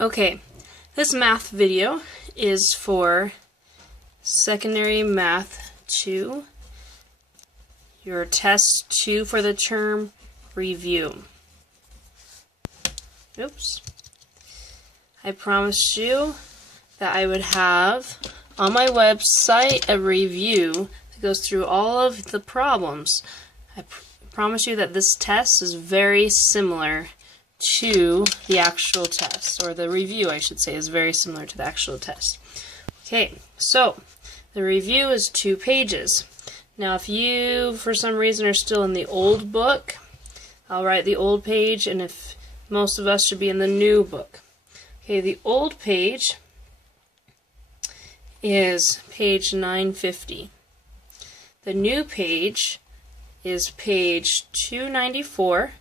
Okay, this math video is for Secondary Math 2, your Test 2 for the term review. Oops. I promised you that I would have on my website a review that goes through all of the problems. I promise you that this test is very similar to the actual test, or the review I should say is very similar to the actual test. Okay, so the review is 2 pages. Now if you for some reason are still in the old book, I'll write the old page, and if most of us should be in the new book. Okay, the old page is page 950. The new page is page 294.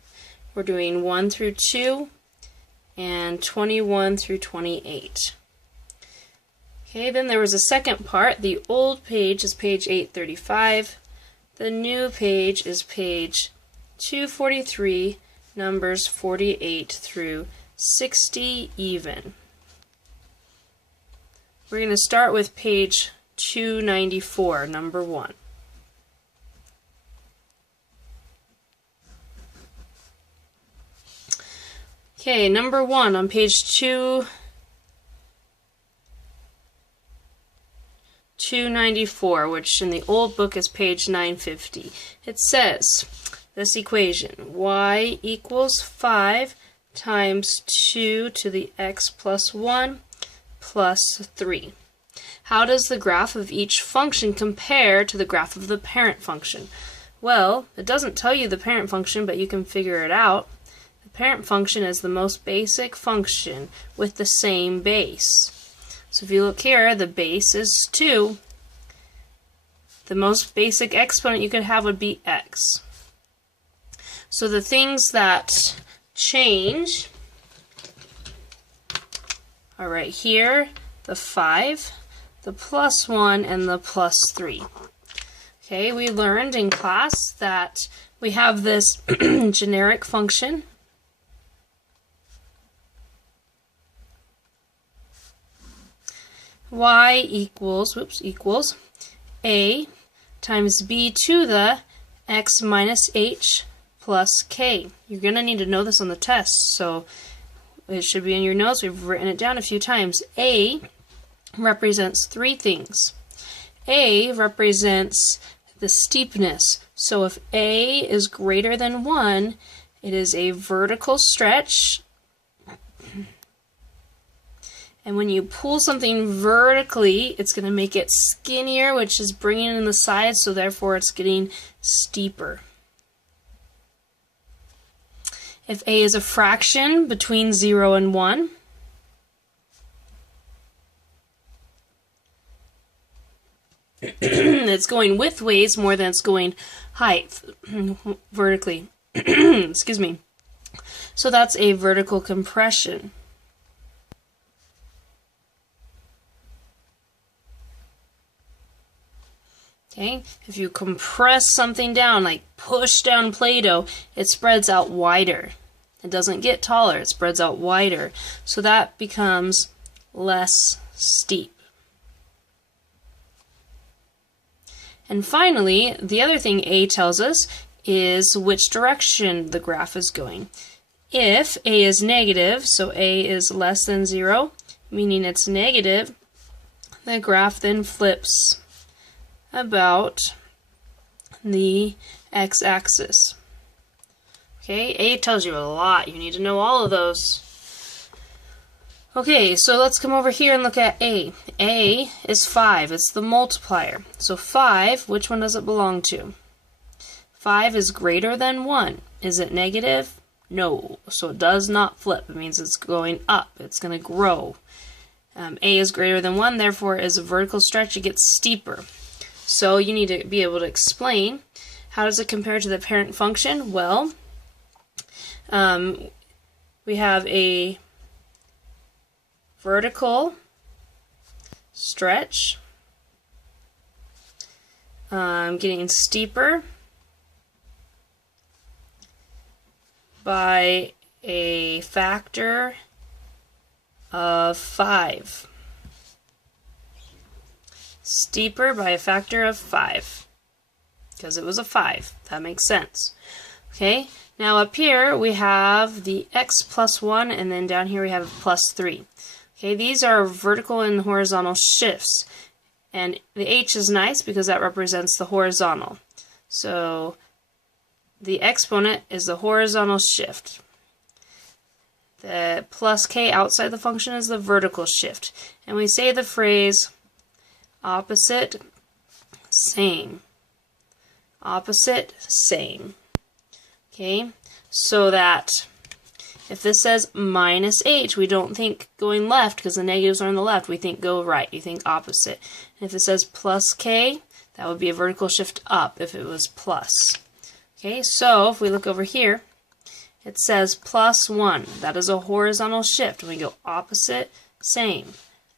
We're doing 1 through 2 and 21 through 28. Okay, then there was a second part. The old page is page 835. The new page is page 243, numbers 48 through 60 even. We're going to start with page 294, number 1. Okay, number 1 on page 294, which in the old book is page 950. It says this equation, y equals 5 times 2 to the x plus 1 plus 3. How does the graph of each function compare to the graph of the parent function? Well, it doesn't tell you the parent function, but you can figure it out. The parent function is the most basic function with the same base. So if you look here, the base is 2. The most basic exponent you could have would be x. So the things that change are right here, the 5, the plus 1, and the plus 3. Okay, we learned in class that we have this generic function. Y equals a times b to the x minus h plus k. You're going to need to know this on the test, so it should be in your notes. We've written it down a few times. A represents 3 things. A represents the steepness. So if a is greater than 1, it is a vertical stretch. And when you pull something vertically, it's going to make it skinnier, which is bringing in the sides, so therefore it's getting steeper. If a is a fraction between 0 and 1, it's going widthways more than it's going height, vertically. Excuse me. So that's a vertical compression. Okay, if you compress something down, like push down Play-Doh, it spreads out wider. It doesn't get taller, it spreads out wider. So that becomes less steep. And finally, the other thing A tells us is which direction the graph is going. If A is negative, so A is less than 0, meaning it's negative, the graph then flips about the x-axis. Okay, A tells you a lot. You need to know all of those. Okay, so let's come over here and look at A. A is 5. It's the multiplier. So 5, which one does it belong to? 5 is greater than 1. Is it negative? No. So it does not flip. It means it's going up. It's going to grow. A is greater than 1, therefore as a vertical stretch it gets steeper. So you need to be able to explain how does it compare to the parent function. Well, we have a vertical stretch getting steeper by a factor of 5. Steeper by a factor of 5. Because it was a 5. That makes sense. Okay, now up here we have the x plus 1, and then down here we have plus 3. Okay, these are vertical and horizontal shifts. And the h is nice because that represents the horizontal. So the exponent is the horizontal shift. The plus k outside the function is the vertical shift. And we say the phrase opposite, same. Opposite, same. Okay, so that if this says minus h, we don't think going left because the negatives are on the left. We think go right. You think opposite. And if it says plus k, that would be a vertical shift up if it was plus. Okay, so if we look over here, it says plus 1. That is a horizontal shift. And we go opposite, same.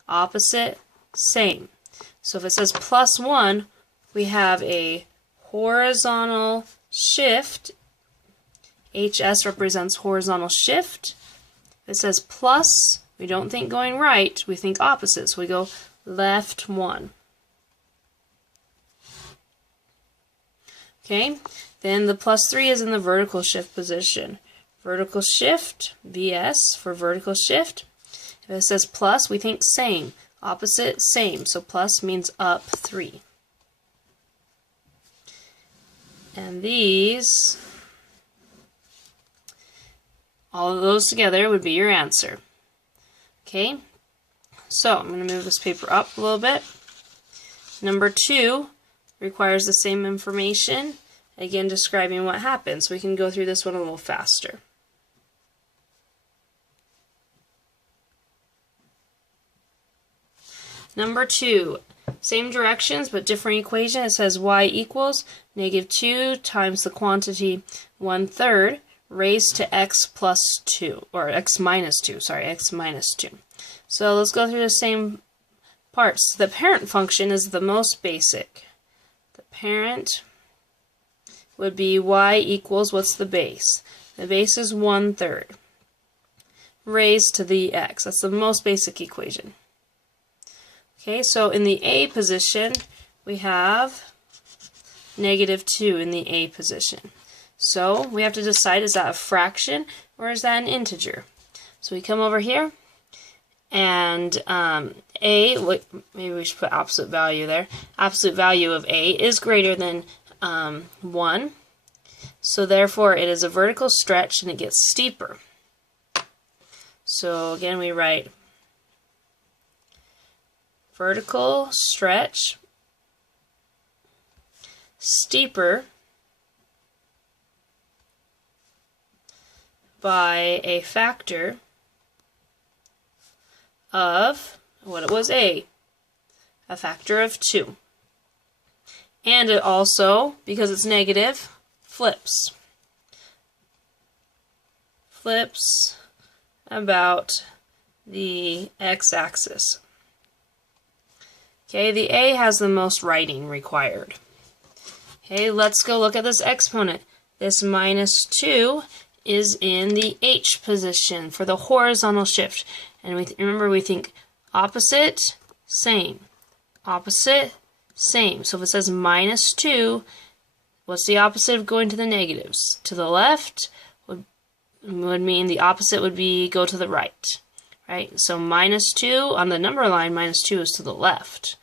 Opposite, same. So if it says plus 1, we have a horizontal shift. HS represents horizontal shift. If it says plus, we don't think going right, we think opposite. So we go left 1. Okay, then the plus 3 is in the vertical shift position. Vertical shift, VS for vertical shift. If it says plus, we think same. Opposite, same. So plus means up 3. And these, all of those together would be your answer. Okay, so I'm going to move this paper up a little bit. Number 2 requires the same information, again describing what happens. So we can go through this one a little faster. Number 2, same directions but different equation. It says y equals -2 times the quantity 1/3 raised to x plus 2, or x minus 2, sorry, x minus 2. So let's go through the same parts. The parent function is the most basic. The parent would be y equals, what's the base? The base is 1/3 raised to the x. That's the most basic equation. Okay, so in the A position, we have -2 in the A position. So we have to decide, is that a fraction or is that an integer? So we come over here, and A, maybe we should put absolute value there. Absolute value of A is greater than 1. So therefore it is a vertical stretch and it gets steeper. So again we write vertical stretch, steeper by a factor of, what it was, a factor of 2. And it also, because it's negative, flips. Flips about the x-axis. Okay, the A has the most writing required. Okay, let's go look at this exponent. This -2 is in the H position for the horizontal shift. And remember, we think opposite, same. Opposite, same. So if it says -2, what's the opposite of going to the negatives? To the left would mean the opposite would be go to the right. Right? So -2 on the number line, -2 is to the left.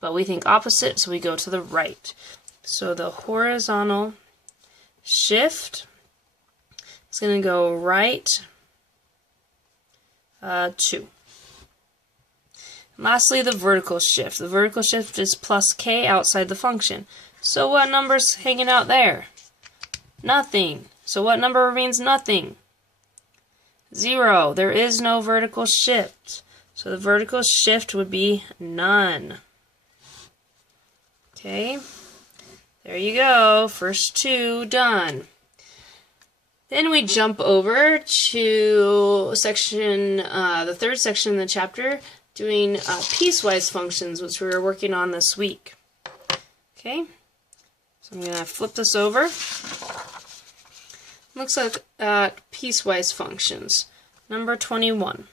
But we think opposite, so we go to the right. So the horizontal shift is going to go right 2. And lastly, the vertical shift. The vertical shift is plus k outside the function. So what number's hanging out there? Nothing. So what number means nothing? 0. There is no vertical shift. So the vertical shift would be none. Okay, there you go. First two done. Then we jump over to section, the third section in the chapter, doing piecewise functions, which we were working on this week. Okay, so I'm going to flip this over. Looks like piecewise functions. Number 21.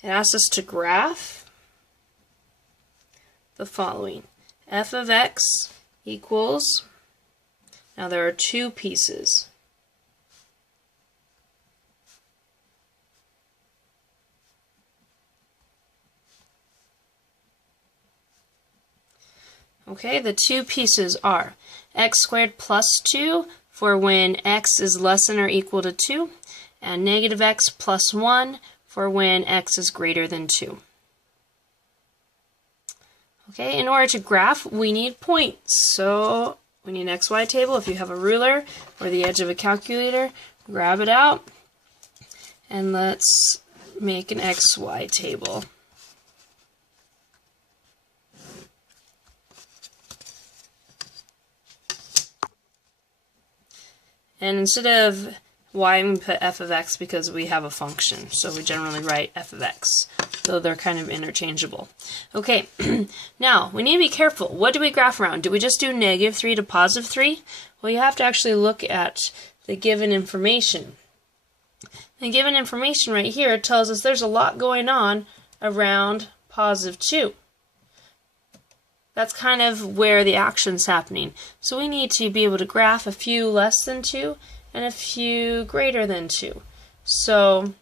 It asks us to graph the following. F of x equals, now there are two pieces. Okay, the two pieces are x squared plus 2 for when x is less than or equal to 2, and negative x plus 1 for when x is greater than 2. Okay, in order to graph, we need points. So we need an XY table. If you have a ruler or the edge of a calculator, grab it out and let's make an XY table. And instead of y, we put f of x because we have a function. So we generally write f of x, though they're kind of interchangeable. Okay, now we need to be careful. What do we graph around? Do we just do -3 to +3? Well, you have to actually look at the given information. The given information right here tells us there's a lot going on around +2. That's kind of where the action's happening. So we need to be able to graph a few less than 2 and a few greater than 2. So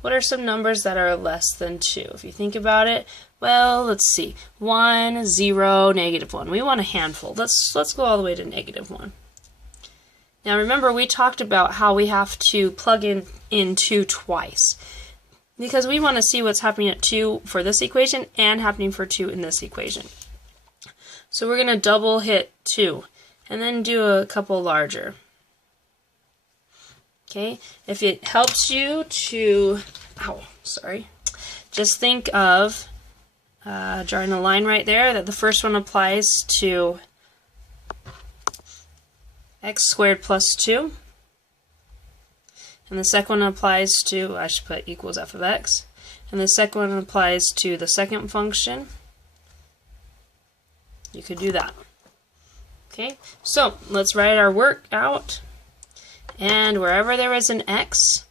what are some numbers that are less than 2? If you think about it, well, let's see. 1, 0, -1. We want a handful. Let's go all the way to -1. Now remember, we talked about how we have to plug in 2 twice, because we want to see what's happening at 2 for this equation and happening for 2 in this equation. So we're going to double hit 2 and then do a couple larger. Okay, if it helps you to, just think of drawing a line right there, that the first one applies to x squared plus 2, and the second one applies to, I should put equals f of x, and the second one applies to the second function. You could do that. Okay, so let's write our work out. And wherever there is an x,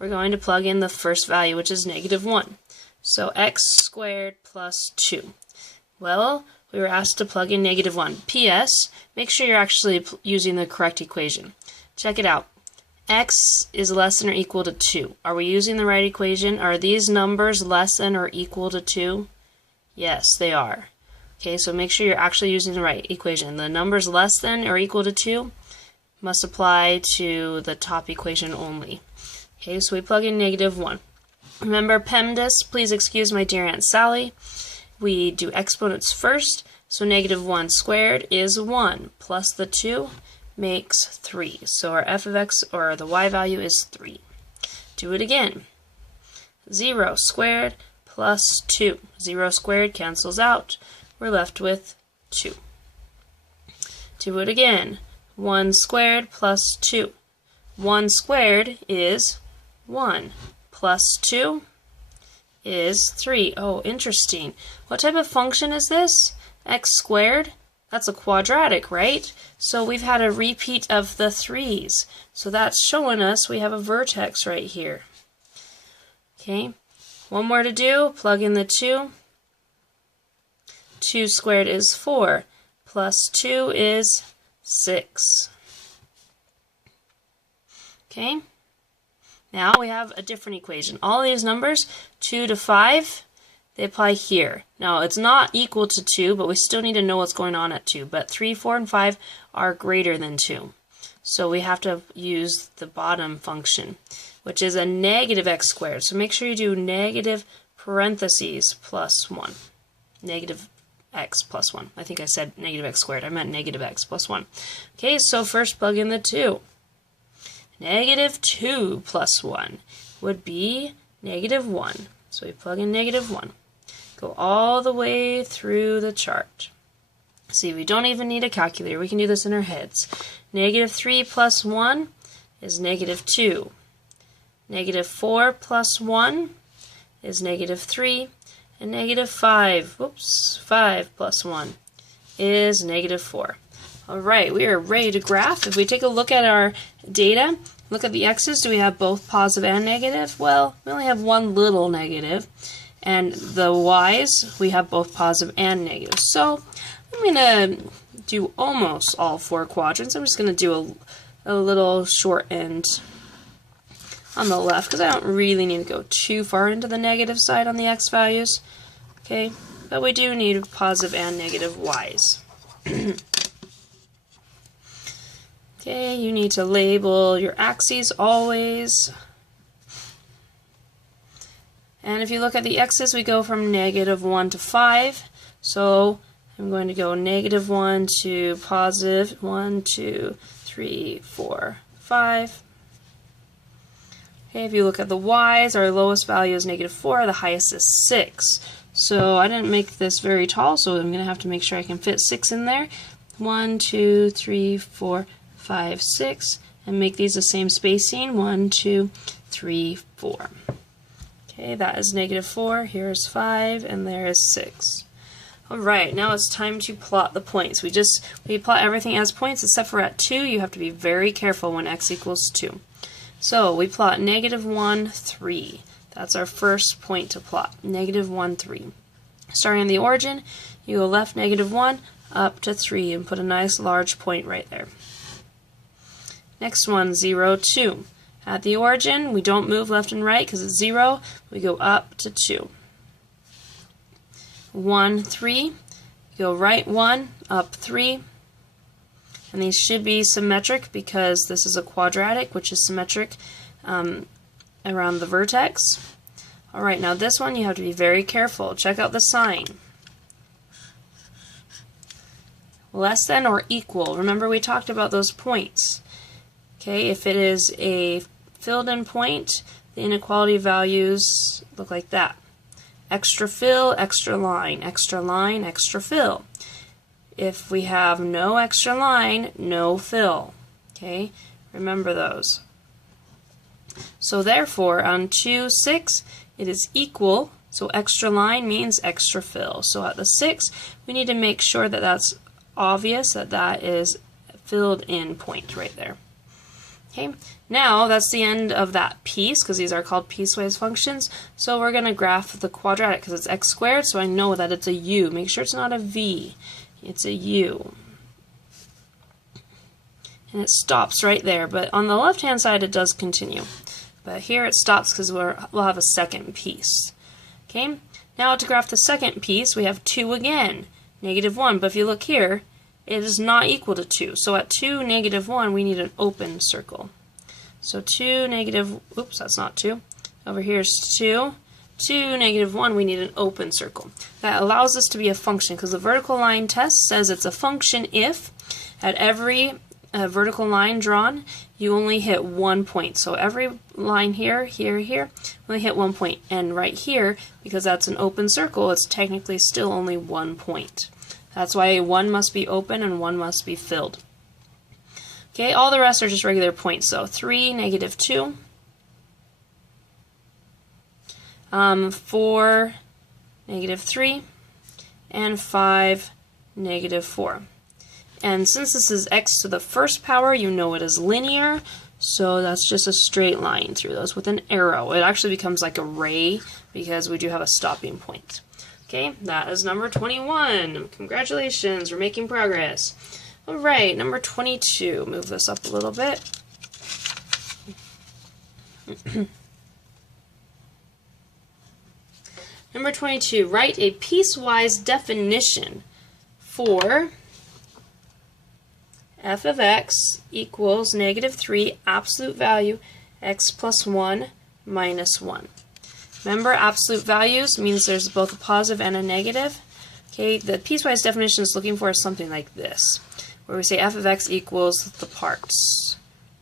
we're going to plug in the first value, which is -1. So x squared plus 2. Well, we were asked to plug in -1. P.S. Make sure you're actually using the correct equation. Check it out. X is less than or equal to 2. Are we using the right equation? Are these numbers less than or equal to 2? Yes, they are. Okay, so make sure you're actually using the right equation. The numbers less than or equal to 2 must apply to the top equation only. Okay, so we plug in -1. Remember PEMDAS, please excuse my dear Aunt Sally. We do exponents first, so -1 squared is 1, plus the 2 makes 3. So our f of x, or the y value, is 3. Do it again. 0 squared plus 2. 0 squared cancels out. We're left with 2. Do it again. 1 squared plus 2. 1 squared is 1. Plus 2 is 3. Oh, interesting. What type of function is this? X squared? That's a quadratic, right? So we've had a repeat of the 3's. So that's showing us we have a vertex right here. Okay, one more to do. Plug in the 2. 2 squared is 4. Plus 2 is 6. Okay, now we have a different equation. All these numbers, 2 to 5, they apply here. Now it's not equal to 2, but we still need to know what's going on at 2. But 3, 4, and 5 are greater than 2. So we have to use the bottom function, which is a negative x squared. So make sure you do negative parentheses plus 1. Negative x plus 1. I think I said negative x squared. I meant negative x plus 1. Okay, so first plug in the 2. Negative 2 plus 1 would be negative 1. So we plug in negative 1. Go all the way through the chart. See, we don't even need a calculator. We can do this in our heads. Negative 3 plus 1 is negative 2. Negative 4 plus 1 is negative 3. And negative 5 plus 1 is negative 4. Alright, we are ready to graph. If we take a look at our data, look at the x's, do we have both positive and negative? Well, we only have one little negative. And the y's, we have both positive and negative. So I'm going to do almost all 4 quadrants. I'm just going to do a little short end on the left because I don't really need to go too far into the negative side on the x values. Okay, but we do need positive and negative y's. Okay, you need to label your axes always. And if you look at the x's, we go from negative 1 to 5. So I'm going to go negative 1 to positive 1, 2, 3, 4, 5. Okay, if you look at the y's, our lowest value is negative 4, the highest is 6. So I didn't make this very tall, so I'm going to have to make sure I can fit 6 in there. 1, 2, 3, 4, 5, 6. And make these the same spacing. 1, 2, 3, 4. Okay, that is negative 4, here is 5, and there is 6. Alright, now it's time to plot the points. We plot everything as points except for at 2. You have to be very careful when x equals 2. So we plot negative 1, 3. That's our first point to plot. Negative 1, 3. Starting in the origin, you go left negative 1 up to 3 and put a nice large point right there. Next one, 0, 2. At the origin, we don't move left and right because it's 0. We go up to 2. 1, 3. Go right 1, up 3. And these should be symmetric because this is a quadratic, which is symmetric around the vertex. Alright, now this one you have to be very careful. Check out the sign. Less than or equal. Remember we talked about those points. Okay, if it is a filled in point, the inequality values look like that. Extra fill, extra line, extra line, extra fill. If we have no extra line, no fill. Okay, remember those. So therefore, on 2, 6, it is equal. So extra line means extra fill. So at the 6, we need to make sure that that's obvious, that that is filled in point right there. Okay, now that's the end of that piece because these are called piecewise functions. So we're going to graph the quadratic because it's x squared, so I know that it's a u. Make sure it's not a v. It's a u. And it stops right there, but on the left-hand side it does continue. But here it stops because we'll have a second piece. Okay, now to graph the second piece, we have 2 again, negative 1. But if you look here, it is not equal to 2. So at 2, negative 1, we need an open circle. So 2, negative, oops, that's not 2. Over here is 2. 2, negative 1, we need an open circle. That allows us to be a function because the vertical line test says it's a function if at every vertical line drawn, you only hit 1 point. So every line here, here, here, only hit 1 point. And right here, because that's an open circle, it's technically still only 1 point. That's why one must be open and one must be filled. Okay, all the rest are just regular points. So 3, negative 2. 4, negative 3. And 5, negative 4. And since this is x to the first power, you know it is linear. So that's just a straight line through those with an arrow. It actually becomes like a ray because we do have a stopping point. Okay, that is number 21. Congratulations, we're making progress. Alright, number 22. Move this up a little bit. Number 22. Write a piecewise definition for f of x equals negative 3 absolute value x plus 1 minus 1. Remember, absolute values means there's both a positive and a negative. Okay, the piecewise definition is looking for something like this, where we say f of x equals the parts.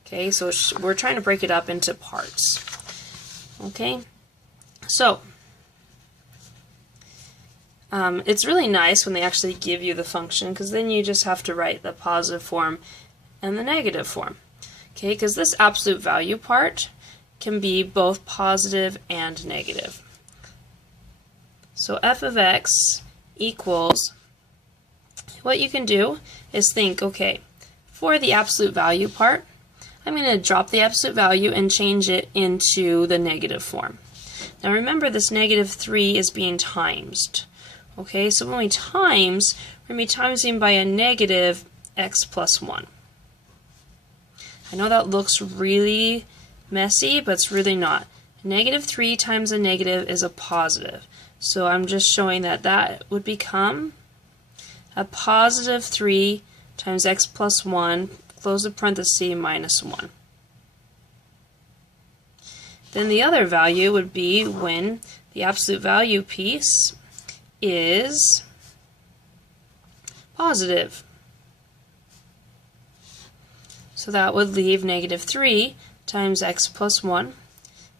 Okay, so we're trying to break it up into parts. Okay, So, it's really nice when they actually give you the function, because then you just have to write the positive form and the negative form. Okay, because this absolute value part can be both positive and negative. So f of x equals, what you can do is think, okay, for the absolute value part, I'm going to drop the absolute value and change it into the negative form. Now remember, this negative 3 is being timesed. Okay, so when we times, we're going to be timesing by a negative x plus 1. I know that looks really messy, but it's really not. Negative 3 times a negative is a positive. So I'm just showing that that would become a positive 3 times x plus 1, close the parenthesis, minus 1. Then the other value would be when the absolute value piece is positive. So that would leave negative 3 times x plus 1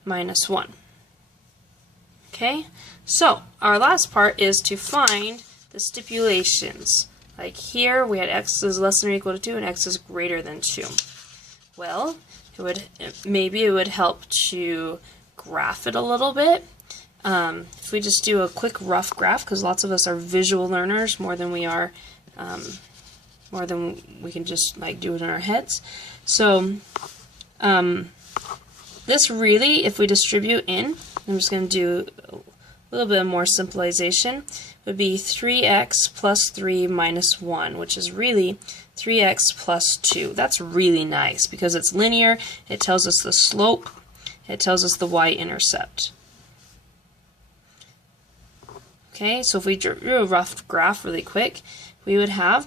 minus 1. Okay, so our last part is to find the stipulations. Like here, we had x is less than or equal to 2 and x is greater than 2. Well, maybe it would help to graph it a little bit. If we just do a quick rough graph, because lots of us are visual learners more than we are, more than we can just like do it in our heads. So this really, if we distribute in, I'm just going to do a little bit more simplification, would be 3x plus 3 minus 1, which is really 3x plus 2. That's really nice because it's linear, it tells us the slope, it tells us the y-intercept. Okay, so if we drew a rough graph really quick, we would have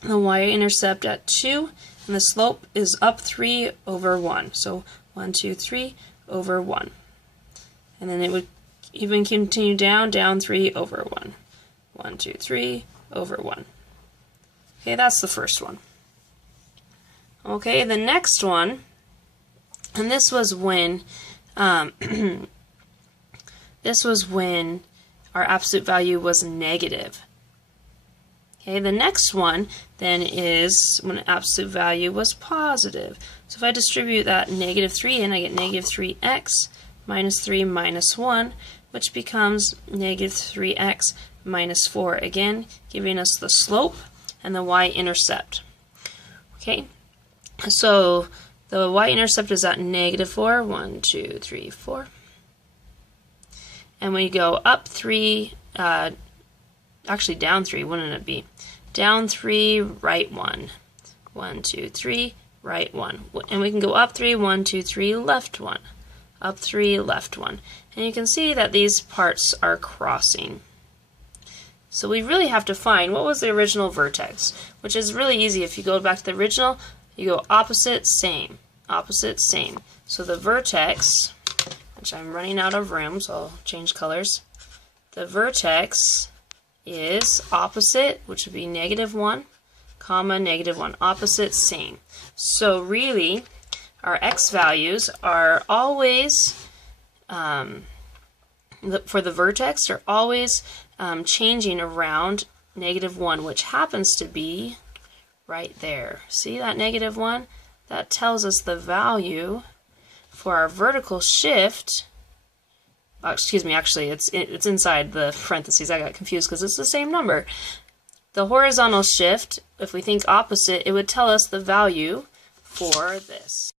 the y-intercept at 2, and the slope is up 3 over 1. So 1, 2, 3 over 1. And then it would even continue down, down 3 over 1. 1, 2, 3 over 1. Okay, that's the first one. Okay, the next one, and this was when this was when our absolute value was negative. Okay, the next one then is when absolute value was positive. So if I distribute that negative 3 in, I get negative 3x minus 3 minus 1, which becomes negative 3x minus 4, again giving us the slope and the y-intercept. Okay, so the y-intercept is at negative 4, 1, 2, 3, 4. And we go up 3, actually down 3, wouldn't it be? Down 3, right 1. 1, 2, 3, right 1. And we can go up 3, 1, 2, 3, left 1. Up 3, left 1. And you can see that these parts are crossing. So we really have to find what was the original vertex, which is really easy. If you go back to the original, you go opposite, same. Opposite, same. So the vertex, which I'm running out of room, so I'll change colors. The vertex is opposite, which would be negative 1, comma, negative 1. Opposite, same. So really, our x values are always, for the vertex, are always changing around negative 1, which happens to be right there. See that negative 1? That tells us the value for our vertical shift. Excuse me, actually, it's inside the parentheses. I got confused because it's the same number. The horizontal shift, if we think opposite, it would tell us the value for this.